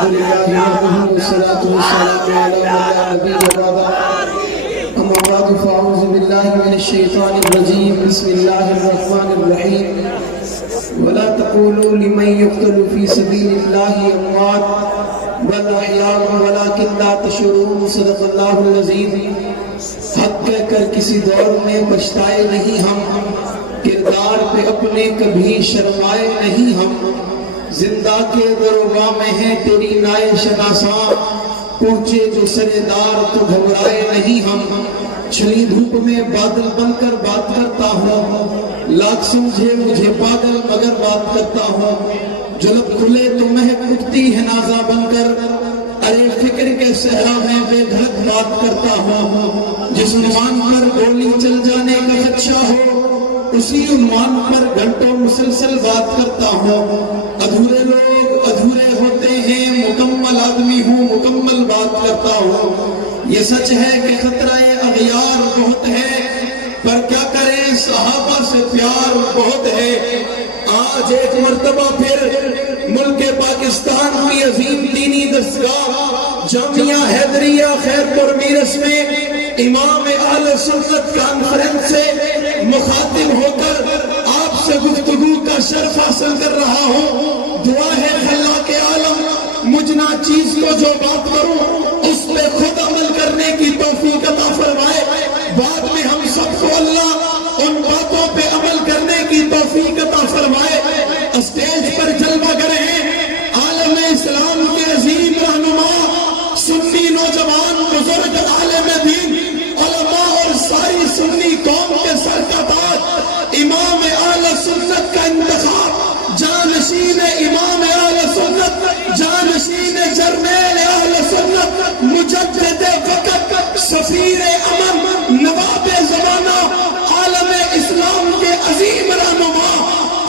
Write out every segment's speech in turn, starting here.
لله والصلاة والسلام على من لا نبي بعده أما بعد فأعوذ بالله من الشيطان الرجيم بسم الله الرحمن الرحيم ولا تقولوا لمن يقتل في سبيل الله أموات بل أحياء ولكن لا تشعرون صدق الله العظيم حق کہہ کر کسی دور میں پچھتائے نہیں ہم کردار پہ اپنے کبھی شرمائے نہیں ہم زندہ کے دروگاہ میں ہے تیری نائے شناساں پہنچے جو سردار تو گھبرائے نہیں ہم چھلی دھوپ میں بادل بن کر بات کرتا ہوں لاکھ سمجھے مجھے پاگل مگر بات کرتا ہوں جلب کھلے تو مہک اٹھتی ہے نازا بن کر ارے فکر کے صحرا میں بے دھڑک بات کرتا ہوں جس عنوان پر گولی چل جانے کا خدشہ ہو اسی عنوان پر گھنٹوں مسلسل بات کرتا ہوں ادھورے لوگ ادھورے ہوتے ہیں مکمل آدمی ہوں مکمل بات کرتا ہوں یہ سچ ہے کہ خطرہ اغیار بہت ہے پر کیا کریں صحابہ سے پیار بہت ہے آج ایک مرتبہ پھر ملک پاکستان کی عظیم دینی دستگاہ جامعہ حیدریہ خیرپور میرس میں امام اہل سنت کانفرنس سے مخاطب ہو کر آپ سے گفتگو کا شرف حاصل کر رہا ہوں دعا ہے خلاق عالم مجھ نا چیز کو جو بات کروں اس پہ خود عمل کرنے کی توفیق عطا فرمائے بعد میں ہم سب کو اللہ ان باتوں پہ عمل کرنے کی توفیق عطا فرمائے اسٹیج پر جلوہ گر ہیں عالم اسلام کے عظیم رہنما سنی نوجوان بزرگ عالم دین علماء اور ساری سنی قوم کے سر کا تاج امام اہل سنت کا انتخاب جانشین امام اہل سنت جانشین جرنیل اہل سنت مجدد وقت سفیر امن نواب زمانہ عالم اسلام کے عظیم رہنما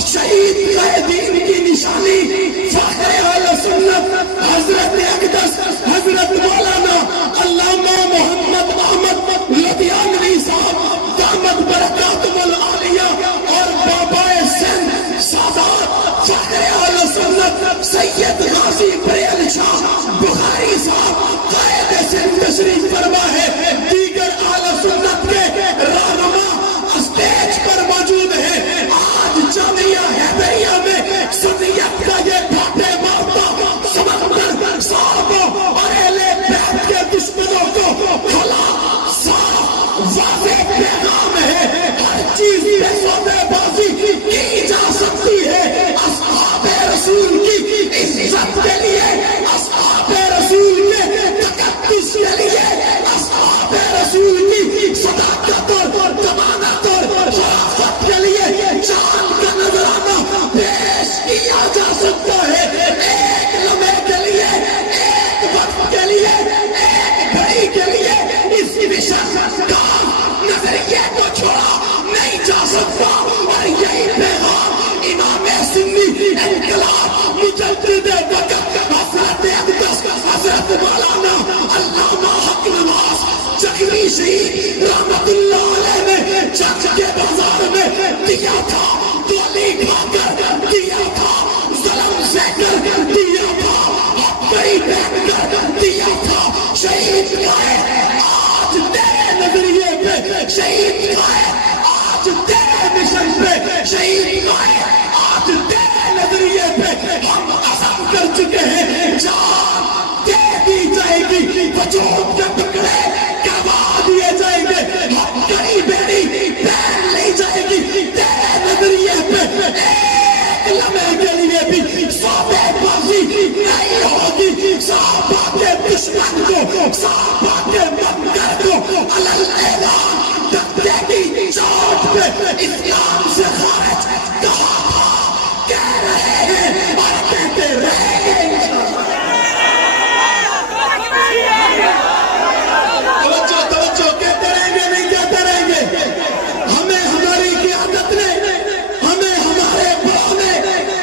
شہید قائدین کی نشانی فخر اہل سنت حضرت اقدس حضرت مولانا علامہ محمد احمد لدھیانوی صاحب دامت برکاتہ العالیہ اور بابا سندھ سادات فخر اہل سنت سید غازی بریل شاہ بخاری صاحب قائد سندھ تشریف فرما ہے دیگر اہل سنت کے رہنما اسٹیج پر موجود ہیں آج جامعہ حیدریہ میں سنیت کا یہ پھاٹے مارتا سمندر صحابہ اور اہل بیت کے دشمنوں کو کھلا صاف واضح پیغام ہے ہر چیز پہ سودے بازی کی جا سکتی ہے اصحاب رسول کی عزت کے لیے اصحاب رسول کے تقدس کے لیے اصحاب رسول کی صداقت اور ضمانت اور شرافت کے لیے جان کا نذرانہ پیش کیا جا سکتا ہے ایک لمحے کے لیے ایک وقت کے لیے ایک گھڑی کے لیے اس مشن کا نظریے کو چھوڑا نہیں جا سکتا اور یہی پیغام امام سنی انقلاب مجدد وقت حضرت اقدس حضرت مولانا علامہ حق نواز چکری شہید رحمت اللہ علیہ نے چک کے بازار میں دیا تھا گولی کھا کر دیا تھا ظلم سے کر دیا تھا کئی بیٹھ کر دیا تھا شہید کا ہے آج تیرے نظریے پہ شہید کا ہے آج تیرے مشن پہ شہید کا ہے آج تیرے نظریے پہ ہم عزم کر چکے ہیں جان دے دی جائے گی وجود کے ٹکڑے کروا دیے جائیں گے ہم کئی بیڑی پہن لی جائے گی تیرے نظریے پہ ایک لمحے کے لیے بھی سودے بازی نہیں ہوگی صحابہ کے دشمن کو صحابہ کے منکر کو علل اعلان دکھتے کی چوٹ پہ اسلام سے خارج کہا تھا کہہ رہے ہیں اور کہتے رہیں گے توجہ کہتے رہیں گے نہیں کہتے رہیں گے ہمیں ہماری قیادت نے ہمیں ہمارے بڑوں نے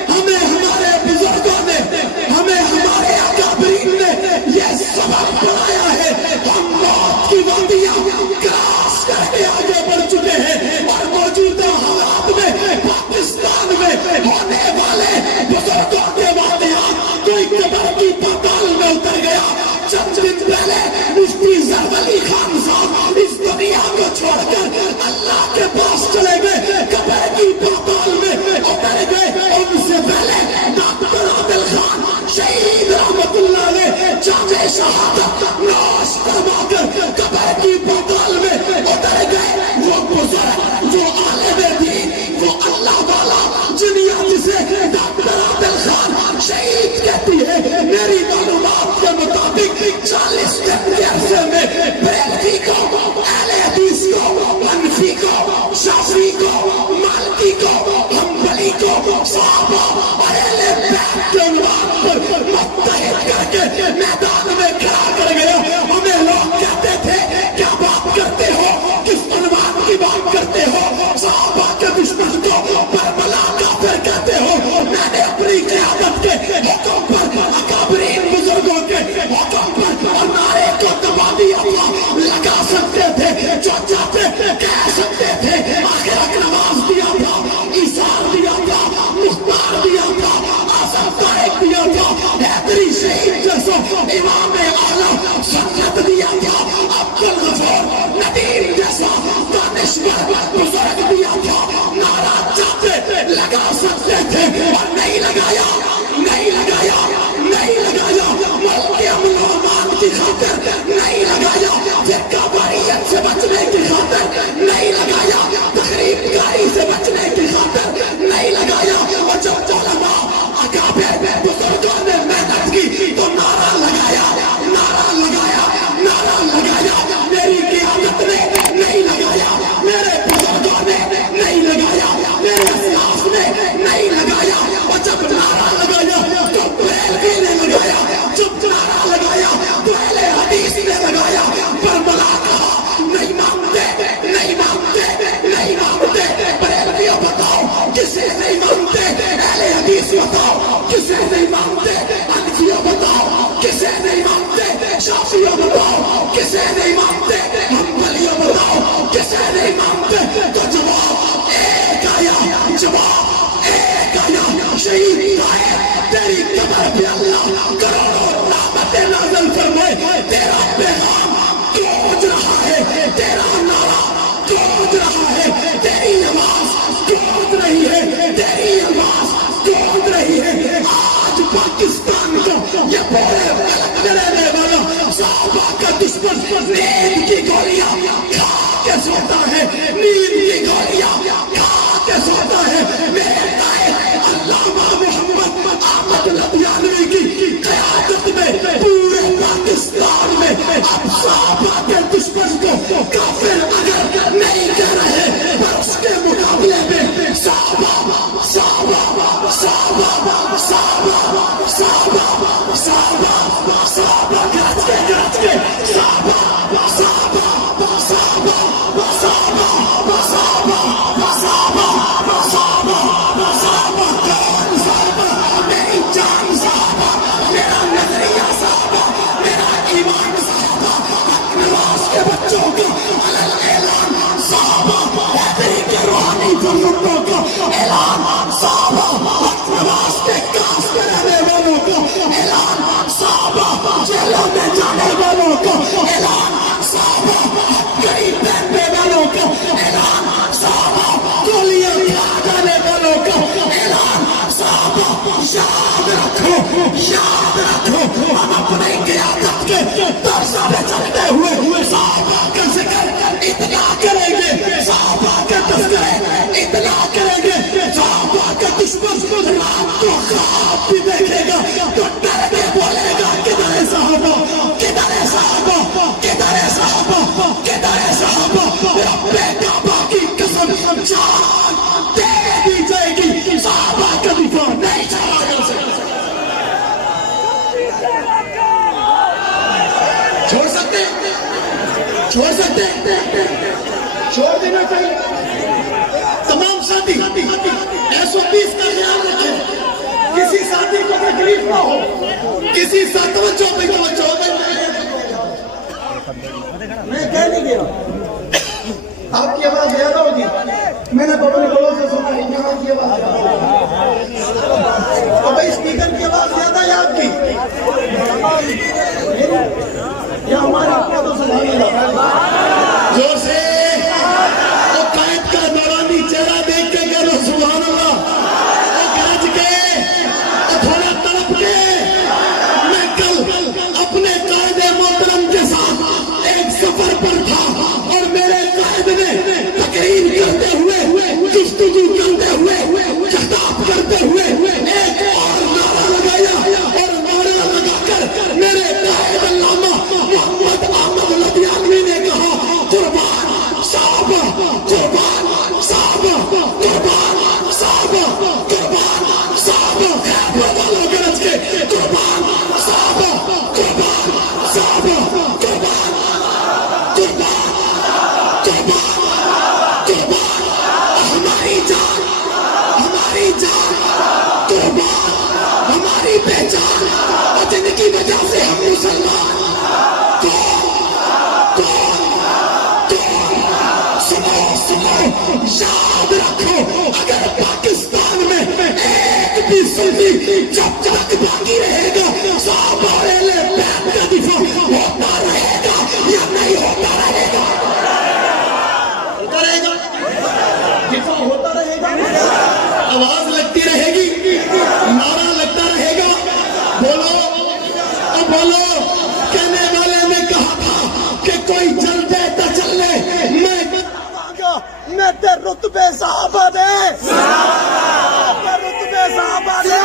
ہمیں ہمارے بزرگوں نے ہمیں ہمارے اکابرین نے یہ سبق بنایا ہے ہم موت کی وادیاں کراس کر کے آگے بڑھ چکے ہیں اور موجودہ حالات میں پاکستان میں ہونے والے بزرگوں کے واقعات کوئی قبر کی پتال میں اتر گیا. چند دن پہلے مفتی ظفر علی خان صاحب اس دنیا کو چھوڑ کر اللہ کے پاس چلے گئے, قبر کی پاتال میں اتر گئے. ان سے پہلے ڈاکٹر عادل خان شہید رحمت اللہ علیہ جامع شہادت نوش فرما کر قبر کی پاتال میں اتر گئے. وہ بزرگ, وہ عالم دین, وہ اللہ والا جنیا جسے ڈاکٹر عادل خان شہید کہتی ہے, میری معلومات کے مطابق 40 دن کے عرصے میں بریلوی کو, اہل حدیث کو, حنفی کو, شافعی کو, مالکی کو, حنبلی کو, صحابہ اور اہل بیت کے عنوان پر متحد کر کے میدان میں کھڑا کر گیا. ہمیں لوگ کہتے تھے کیا بات کرتے ہو, کس عنوان کی بات کرتے ہو, صحابہ کے دشمن کو بربلا کافر کہتے ہو. میں نے اپنی قیادت کے حکم پر, اکابرین بزرگوں کے حکم پر اور نعرے کو دبا دیا تھا. لگا سکتے تھے, جو چاہتے کہہ سکتے تھے. آخرت نواز دیا تھا, ایثار دیا تھا, مختار دیا تھا, آزم طارق دیا تھا, حیدری شہید جیسا امام اعلیٰ سنت دیا تھا, عبدالغفور ندیم جیسا دانشور بزرگ دیا تھا. نعرہ چاہتے لگا سکتے تھے اور نہیں لگایا, نہیں لگایا, نہیں لگایا. ملک امن و امان کی خاطر نہیں لگایا, فرقہ واریت سے بچنے کی خاطر نہیں لگایا, تخریب کاری سے بچنے کی خاطر نہیں لگایا. اور جب علماء اکابر بزرگوں نے محنت کی تو نعرہ لگایا, نعرہ لگایا, نعرہ لگایا. میری قیادت نے نہیں لگایا, میرے بزرگوں نے نہیں لگایا, میرے اسلاف نے نہیں لگایا. اور جب نعرہ لگایا تو بریلوی نے لگایا, جب نعرہ لگایا تو اہل حدیث نے لگایا. بربلا کہا نہیں مانتے, نہیں مانتے, نہیں مانتے. بریلویوں بتاؤ کسے نہیں مانتے, اہل حدیث بتاؤ کسے نہیں مانتے, حنفیوں بتاؤ کسے نہیں مانتے, شافعیوں بتاؤ کسے نہیں مانتے, حنبلیوں بتاؤ کسے نہیں مانتے. تو جواب ایک آیا, جواب ایک آیا, شہید آئے تیری قبر پہ اللہ کروڑوں رحمتیں نازل فرمائے. تیرا پیغام گونج رہا ہے, تیرا نعرہ گونج رہا ہے, تیری آواز گونج رہی ہے, تیری آواز گونج رہی ہے. آج پاکستان کو یہ پورے ملک میں رہنے والا صحابہ کا دشمن نیند کی گولیاں کھا کے سوتا ہے, نیند کی گولیاں کھا کے سوتا ہے. میرے دائیں علامہ محمد احمد لدھیانوی کی قیادت میں پورے پاکستان میں اب صحابہ کے دشمن کو کافر اگر نہیں کہہ رہے پر اس کے مقابلے میں صحابہ, صحابہ, صحابہ, صحابہ, صحابہ, صحابہ, صحابہ گرج کے صحابہ, صحابہ, صحابہ, صحابہ, صحابہ, صحابہ, صحابہ, صحابہ, کون صحابہ, میری جان صحابہ, میرا نظریہ صحابہ, میرا ایمان صحابہ, حق نواز کے بچوں کا اعلان صحابہ, حیدری کے روحانی بزرگوں کا اعلان صحابہ, حق نواز کے کاس میں رہنے والوں کا اعلان صحابہ, جیلوں میں جانے والوں کا اعلان صحابہ, غریب رہنے والوں کا اعلان صحابہ, گولیاں کھا جانے والوں کا اعلان صحابہ. یاد رکھو, یاد رکھو, ہم اپنے قیادت کے درسہ میں چلتے ہوئے صحابہ کا ذکر اتنا کریں گے, صحابہ کے تذکرے اتنا کریں گے, صحابہ کا دشمن رات کو خواب بھی دیکھے گا تو ڈر کے بولے گا کدھر ہے صحابہ, کدھر ہے صحابہ, کدھر ہے صحابہ, کدھر ہے صحابہ. رب کعبہ کی قسم جان دے دی جائے گی, صحابہ کا دفاع نہیں چھوڑا جا سکتا. چھوڑ سکتے, چھوڑ سکتے, چھوڑ دینا چاہیے. تمام ساتھی SOPs کا خیال رکھیں, کسی ساتھی کو تکلیف نہ ہو, کسی ساتھ توجہ پہ توجہ. میں کہہ نہیں گیا, آپ کی آواز زیادہ ہوگی, میں نے بڑوں بڑوں سے سنا ہے یہاں کی آواز زیادہ, تو بھائی اسپیکر کی آواز زیادہ ہے آپ کی. کی وجہ سے ہم مسلمان یاد رکھو، اگر پاکستان میں ایک بھی سنی جب تک باقی رہے گا صحابہ اہل بیت کا دفاع ہوتا رہے گا یا نہیں ہوتا رہے گا؟ ہوتا رہے گا، دفاع ہوتا رہے گا، آواز لگتی رہے گی، نعرہ لگتا رہے گا. بولو اب بولو. کہنے والے نے کہا تھا کہ کوئی چل جائے تو چل لے، میں تے رتبے صحابہ دے، رتبے صحابہ دے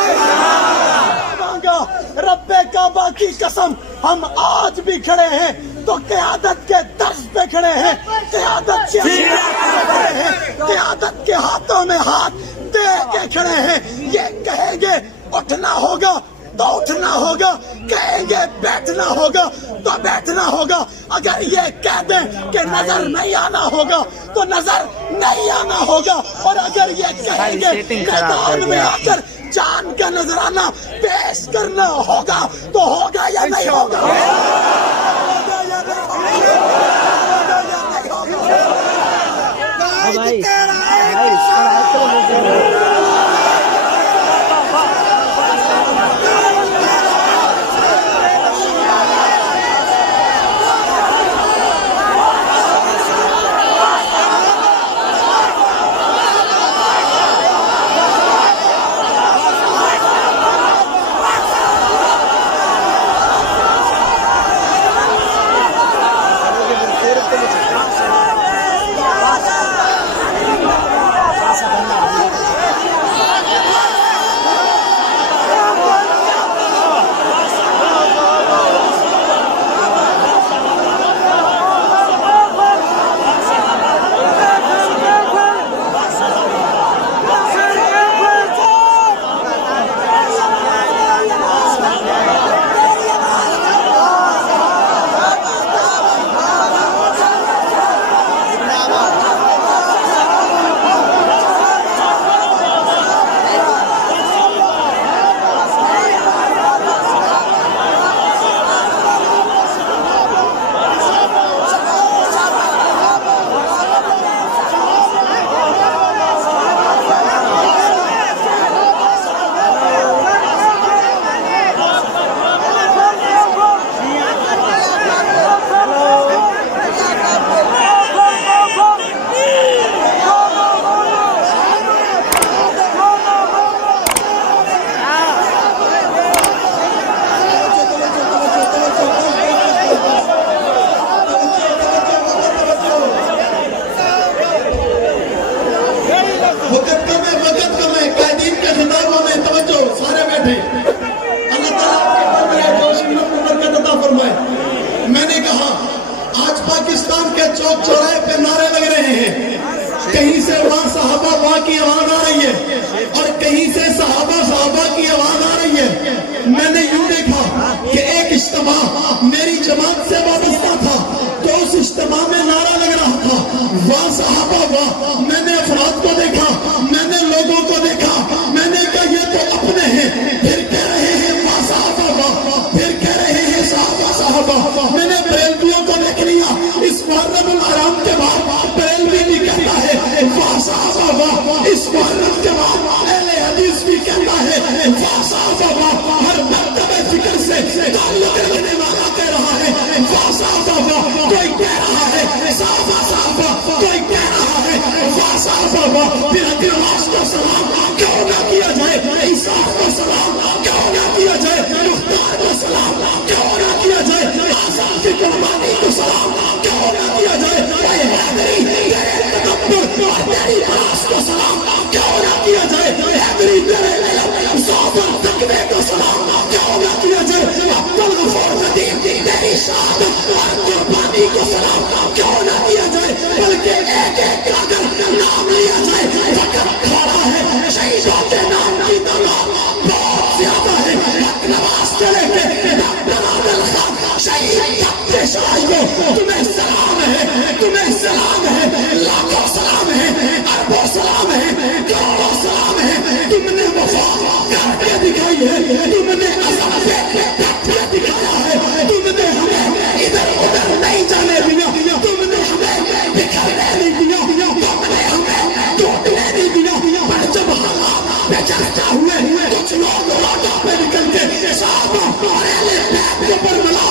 مانگا. رب کعبہ کی قسم ہم آج بھی کھڑے ہیں تو قیادت کے طرز پہ کھڑے ہیں، قیادت کے کھڑے ہیں، قیادت کے ہاتھوں میں ہاتھ دے کے کھڑے ہیں. یہ کہیں گے اٹھنا ہوگا تو اٹھنا ہوگا، کہیں گے بیٹھنا ہوگا تو بیٹھنا ہوگا. اگر یہ کہہ دیں کہ نظر نہیں آنا ہوگا تو نظر نہیں آنا ہوگا، اور اگر یہ کہیں گے میدان میں آ کر جان کا نذرانہ پیش کرنا ہوگا تو ہوگا یا نہیں ہوگا؟ ہوگا یا نہیں ہوگا؟ چوک چوراہے پہ نعرے لگ رہے ہیں، کہیں سے وہاں صحابہ وہاں کی آواز آ رہی ہے اور کہیں سے صحابہ کی آواز آ رہی ہے. میں نے یوں دیکھا کہ ایک اجتماع میری جماعت سے وابستہ تھا تو اس اجتماع میں نعرہ لگ رہا تھا وہاں صحابہ وہاں. میں نے افراد کو دیکھا، میں نے لوگوں کو دیکھا، میں نے کہا یہ تو اپنے ہیں، پھر کہہ رہے ہیں وہاں صحابہ وہاں، پھر کہہ رہے ہیں صحابہ. میں نے بریلویوں کو دیکھ لیا، اس محرم الحرام کے بعد بریلوی بھی کہتا ہے وہاں صحابہ وہاں، اس محرم کے بعد اہل حدیث بھی کہتا ہے وہاں صحابہ وہاں. ہر مرتبہ فکر سے تعلق رکھنے والا کہہ رہا ہے وہاں صحابہ وہاں. کوئی کہہ رہا ہے صحابہ، کوئی کہہ رہا ہے وہاں صحابہ وہاں. پھر اکرماس کو سلام کیوں نہ کیا جائے، عیسیٰ کو سلام کیوں نہ کیا جائے، مختار کو سلام کیوں نہ کیا جائے، آزاد کی قربانی کو سلام کیوں نہ کیا جائے، اے حیدری تیرے تکبر اور تیری پراس کو سلام کیوں نہ کیا جائے، حیدری تیرے علم صحابہ تقوی کو سلام کیوں نہ کیا جائے، عبدالغفور ندیم تیری شہادت اور قربانی کو سلام کیوں نہ کیا جائے. بلکہ ایک ایک اگر نام لیا جائے وقت کھڑا ہے، شہیدوں کے نام کی تعداد بہت زیادہ ہے. نواز سے لے کے ڈاکٹر عادل خان شہید تک کے شہیدوں تمہیں سلام ہے، تمہیں سلام ہے، لاکھوں سلام ہے، اربوں سلام ہے، کروڑوں سلام ہے. تم نے وفا کر کے دکھائی ہے، تم نے عظمت دوہرے پیپ کے پر ملا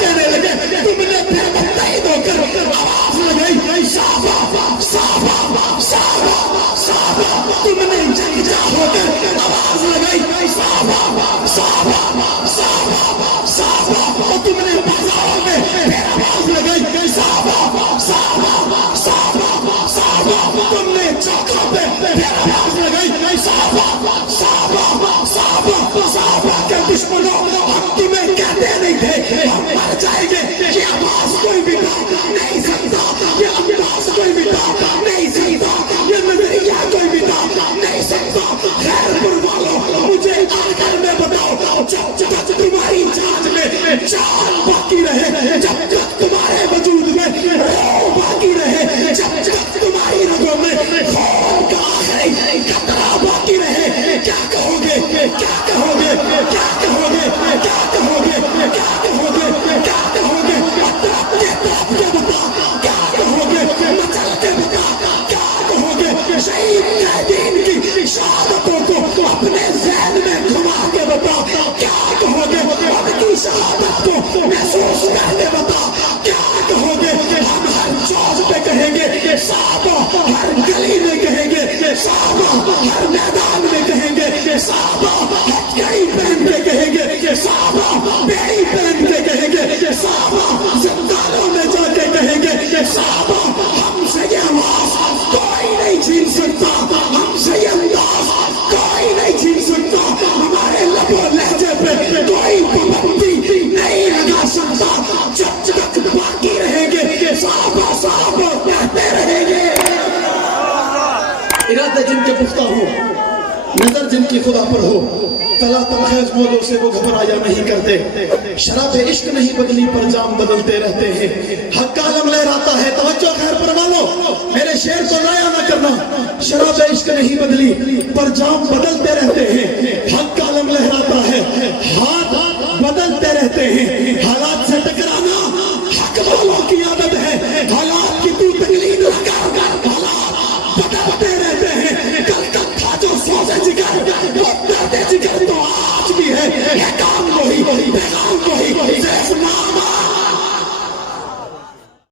کہنے لگے تم نے پھر متحد ہو کر آواز لگائی صحابہ صحابہ صحابہ صحابہ تم نے جنگجا ہو کر آواز لگائی صحابہ صحابہ صحابہ صحابہ اور تم نے بازاروں میں پھر آواز لگائی صحابہ صحابہ صحابہ صحابہ تم نے چوکوں پہ پھر آواز لگائی صحابہ صحابہ صحابہ صحابہ کے دشمنوں ہم تمہیں کہتے نہیں تھے ہم مر جائیں گے یہ آواز کوئی بھی نہیں سکتا یہ انداز کوئی بھی نہیں سکتا یہ نظریہ کوئی بھی نہیں سکتا خیر پر والوں مجھے آخر میں بتاؤ جب تک تمہاری جان میں جان باقی رہے جب تک تمہارے وجود میں روح باقی رہے جب تک تمہاری رگوں میں خون کا آخری قطرہ باقی رہے کیا کہو گے کیا کہو گے کیا کہو گے کیا کہو گے کیا کہو گے کیا کہو گے طرف کے بتا کیا کہو گے مچل کے بتا کیا کہو گے شہید دین کی شہادتوں کو اپنے ذہن میں گھما کے بتا کیا کہو گے ان کی شہادت کو محسوس کر کے بتا کیا کہو گے ہم ہر چوک پہ کہیں گے صحابہ ہر گلی میں کہیں گے صحابہ ہر میدان میں کہیں گے صحابہ ہتھکڑی پہن کے کہیں گے صحابہ بیڑی پہن کے کہیں گے صحابہ زندانوں میں جا کے کہیں گے صحابہ ہم سے یہ آواز کوئی نہیں چھین سکتا ہم سے یہ انداز کوئی نہیں چھین سکتا ہمارے لب و لہجے پہ کوئی پابندی نہیں لگا سکتا جب تک باقی رہیں گے صحابہ صحابہ کہتے رہیں گے ارادے جن کے پختہ ہو نظر جن کی خدا پر ہو طلع تلخیز موجوں سے وہ گھبرایا نہیں کرتے شراب عشق نہیں بدلی پر جام بدلتے رہتے ہیں حق کا علم لہراتا ہے توجہ خیر پر والو میرے شعر کو ضائع نہ کرنا شراب عشق نہیں بدلی پر جام بدلتے رہتے ہیں حق کا علم لہراتا ہے ہاتھ بدلتے رہتے ہیں حالات سے ٹکرا